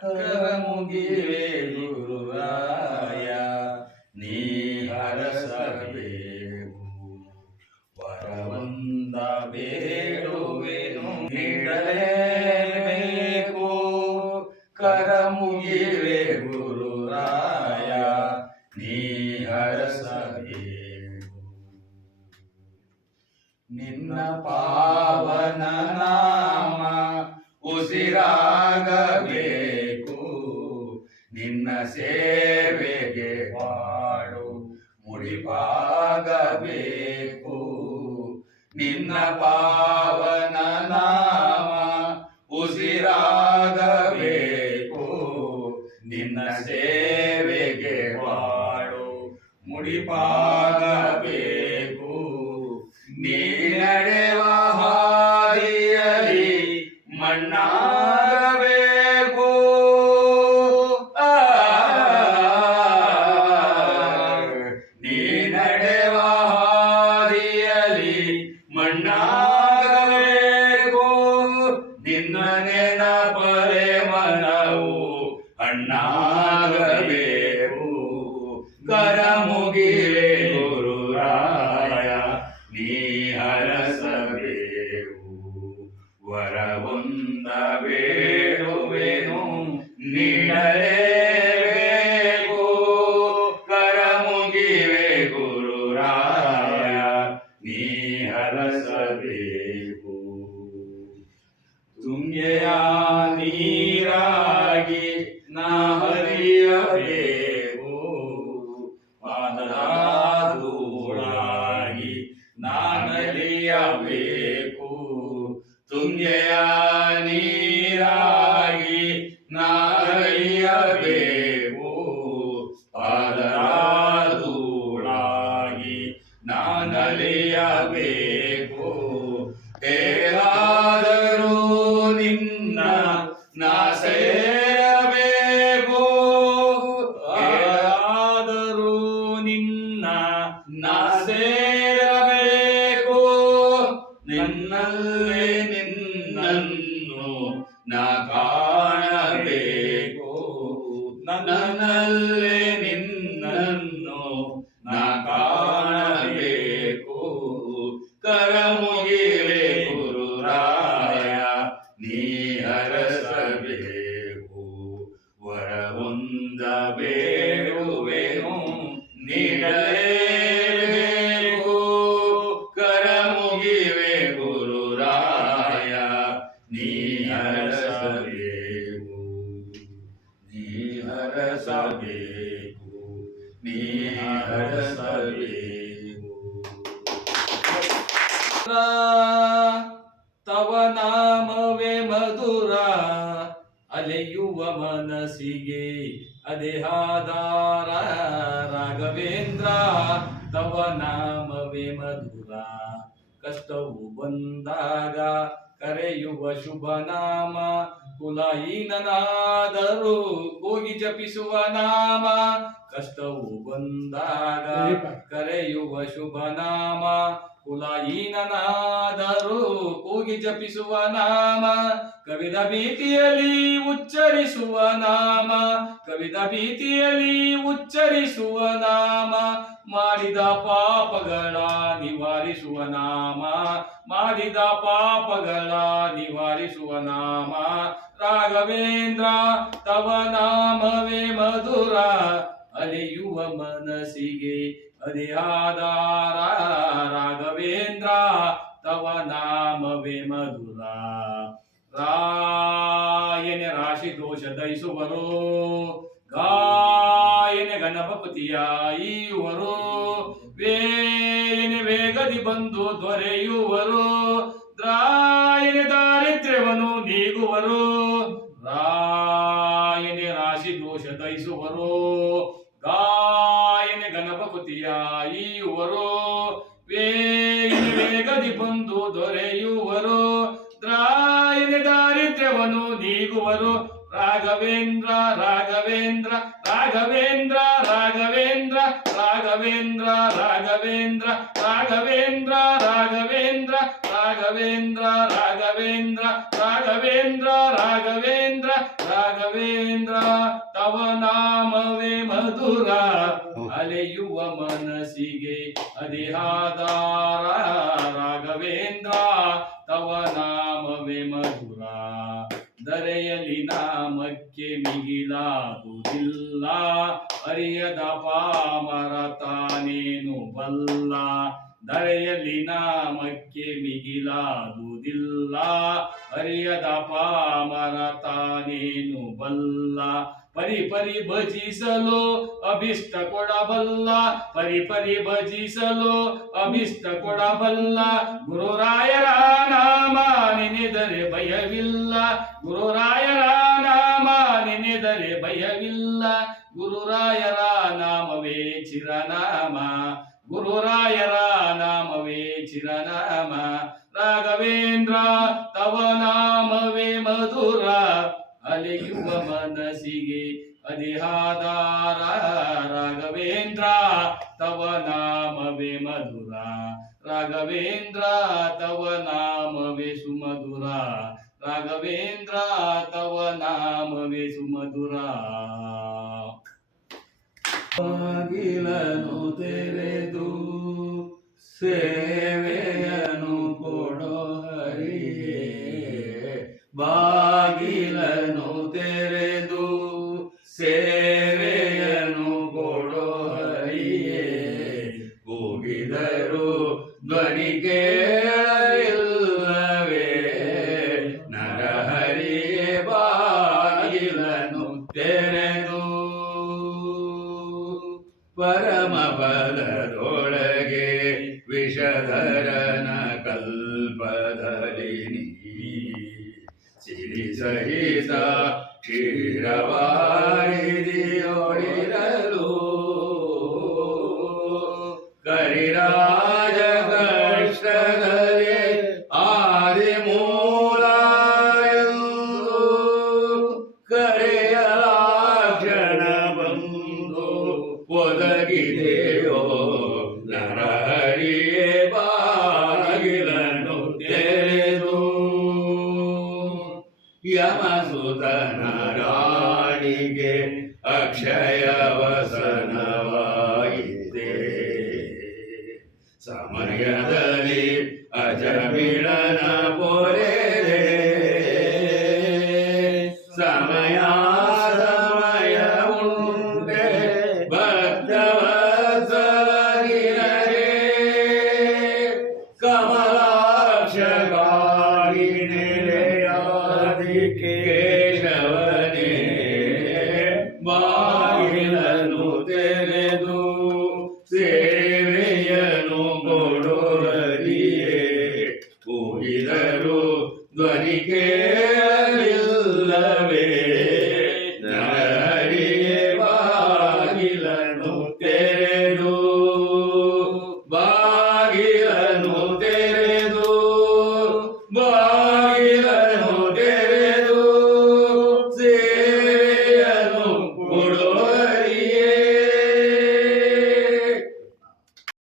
ಕರ ಮುಗಿವೆ ಗುರುರಾಯ, ನೀ ಹರಸಬೇಕು. ವರವಂದ ಬೇಡುವೆನು ನೀಡಲೇಬೇಕು. ಕರ ಮುಗಿವೆ ಗುರುರಾಯ, ನೀ ಹರಸಬೇಕು. ನಿನ್ನ ಪಾವನ ನಾಮ ಉಸಿರಾಗಬೇಕು. ನಿನ್ನ ಸೇವೆಗೆ ಬಾಳು ಮುಡಿಪಾಗಬೇಕು. ನಿನ್ನ ಪಾವನ ನಾಮ ಉಸಿರಾಗಬೇಕು. ನಿನ್ನ ಸೇವೆಗೆ ಬಾಳು ಮುಡಿಪಾಗಬೇಕು गिरे गुरु राया ನೀಹರ ಸಬೇವು ವರವೊಂದ ಬೇಡುವೆನು ನೀಡಲೇಬೇಕು ಕರ ಮುಗಿವೆ ಗುರು ರಾಯ ನೀಹರ ಸಬೇವು ತುಂಗೆಯಾ ಕುಡಿಯಬೇಕು ತುಂಗೆಯ ನೀರಾಗಿ ನಾರಯ್ಯಬೇಕು ಪಾದರಾಗಿ ನಾನಲಿಯಬೇಕು ಹೇ ನಿನ್ನಲ್ಲೇ ನಿನ್ನನ್ನು ನಾ ಕಾಣಬೇಕು. ನನ್ನಲ್ಲೇ ನೀ ಹರಸಬೇಕು ನೀ ಹರಸಬೇಕು ತವ ನಾಮವೇ ಮಧುರ, ಅಲೆಯುವ ಮನಸ್ಸಿಗೆ ಅದೇ ಆಧಾರ ರಾಘವೇಂದ್ರ, ತವ ನಾಮವೇ ಮಧುರ, ಕಷ್ಟವು ಬಂದಾಗ ಕರೆಯುವ ಶುಭ ನಾಮ ಕುಲಹೀನನಾದರೂ ಹೋಗಿ ಜಪಿಸುವ ನಾಮ ಕಷ್ಟವು ಬಂದಾಗ ಕರೆಯುವ ಶುಭ ನಾಮ. ಕುಲಾಯೀನಾದರೂ ಕೂಗಿ ಜಪಿಸುವ ನಾಮ. ಕವಿದ ಭೀತಿಯಲ್ಲಿ ಉಚ್ಚರಿಸುವ ನಾಮ. ಕವಿದ ಭೀತಿಯಲ್ಲಿ ಉಚ್ಚರಿಸುವ ನಾಮ. ಮಾಡಿದ ಪಾಪಗಳ ನಿವಾರಿಸುವ ನಾಮ. ಮಾಡಿದ ಪಾಪಗಳ ನಿವಾರಿಸುವ ನಾಮ. ರಾಘವೇಂದ್ರ ತವ ನಾಮವೇ ಮಧುರ. ಅಲೆಯುವ ಮನಸ್ಸಿಗೆ ಆಧಾರ ರಾಘವೇಂದ್ರ, ತವ ನಾಮವೇ ಮಧುರ. ರಾಯನ ರಾಶಿ ದೋಷ ದಯಿಸುವರು ಗಾಯನ ಗಣಪತಿಯಾಯಿಯುವರು ವೇಲಿನ ವೇಗದಿ ಬಂದು ದೊರೆಯುವರು, ದ್ರಾಯನ ದಾರಿದ್ರ್ಯವನ್ನು ನೀಗುವರು, ರಾಯನೆ ರಾಶಿ ದೋಷ ದಯಿಸುವರು ಗಾಯನ ವರೋ ವೇಗದಿ ಬಂದು ದೊರೆಯುವರು ದ್ರಾಯನ ದಾರಿದ್ರ್ಯವನ್ನು ನೀಗುವರು ರಾಘವೇಂದ್ರ ರಾಘವೇಂದ್ರ ರಾಘವೇಂದ್ರ ರಾಘವೇಂದ್ರ ರಾಘವೇಂದ್ರ ರಾಘವೇಂದ್ರ ರಾಘವೇಂದ್ರ ರಾಘವೇಂದ್ರ ರಾಘವೇಂದ್ರ ರಾಘವೇಂದ್ರ ರಾಘವೇಂದ್ರ ರಾಘವೇಂದ್ರ ರಾಘವೇಂದ್ರ ತವ ನಾಮವೇ ಮಧುರ ಅಲೆಯುವ ಮನಸ್ಸಿಗೆ ಅದಿಹಾದಾರ ರಾಘವೇಂದ್ರ, ತವ ನಾಮವೇ ಮಧುರ. ದರೆಯಲ್ಲಿ ನಾಮಕ್ಕೆ ಮಿಗಿಲಾಗುವುದಿಲ್ಲ, ಅರಿಯದ ಪಾಮರ ತಾನೇನು ಬಲ್ಲ. ದರೆಯಲ್ಲಿ ನಾಮಕ್ಕೆ ಮಿಗಿಲಾಗುವುದಿಲ್ಲ, ಅರಿಯದ ಪಾಮರ ತಾನೇನು ಬಲ್ಲ. ಪರಿ ಪರಿ ಭಜಿಸಲು ಅಭಿಷ್ಟ ಕೊಡಬಲ್ಲ, ಪರಿ ಪರಿ ಭಜಿಸಲು ಅಭಿಷ್ಟ ಕೊಡಬಲ್ಲ. ಗುರುರಾಯರ ನಾಮ ನೆನೆದರೆ ಭಯವಿಲ್ಲ, ಗುರುರಾಯರ ನಾಮ ನೆನೆದರೆ ಭಯವಿಲ್ಲ. ಗುರುರಾಯರ ನಾಮವೇ ಚಿರನಾಮ, ಗುರುರಾಯರ ನಾಮವೇ ಚಿರನಾಮ. ರಾಘವೇಂದ್ರ ತವ ನಾಮವೇ ಮಧುರ ಅಲೆಯುವ ಮನಸ್ಸಿಗೆ ಅದಿಹಾದಾರ ರಾಘವೇಂದ್ರ. ತವ ನಾಮವೇ ಮಧುರ. ರಾಘವೇಂದ್ರ, ತವ ನಾಮವೇ ಸುಮಧುರ. ರಾಘವೇಂದ್ರ, ತವ ನಾಮವೇ ಸುಮಧುರ. ಬಾಗಿಲನು ತೆರೆದು ಸೇವೆಯನ್ನು ಕೊಡೋ ಹರಿಯೇ. ಬಾಗಿಲನು ತೆರೆದು ಸೇವೆಯನು ಕ್ಷೀರವಾರಿದಿಯೊಳಿರಲು ಕರಿರಾಜ ಬಂದು ಒದಗಿದೆಯೋ ಅಕ್ಷಯ ವಸನವಾಯಿತೆ ಸಮಯದಲ್ಲಿ ಅಜಮಿಳನ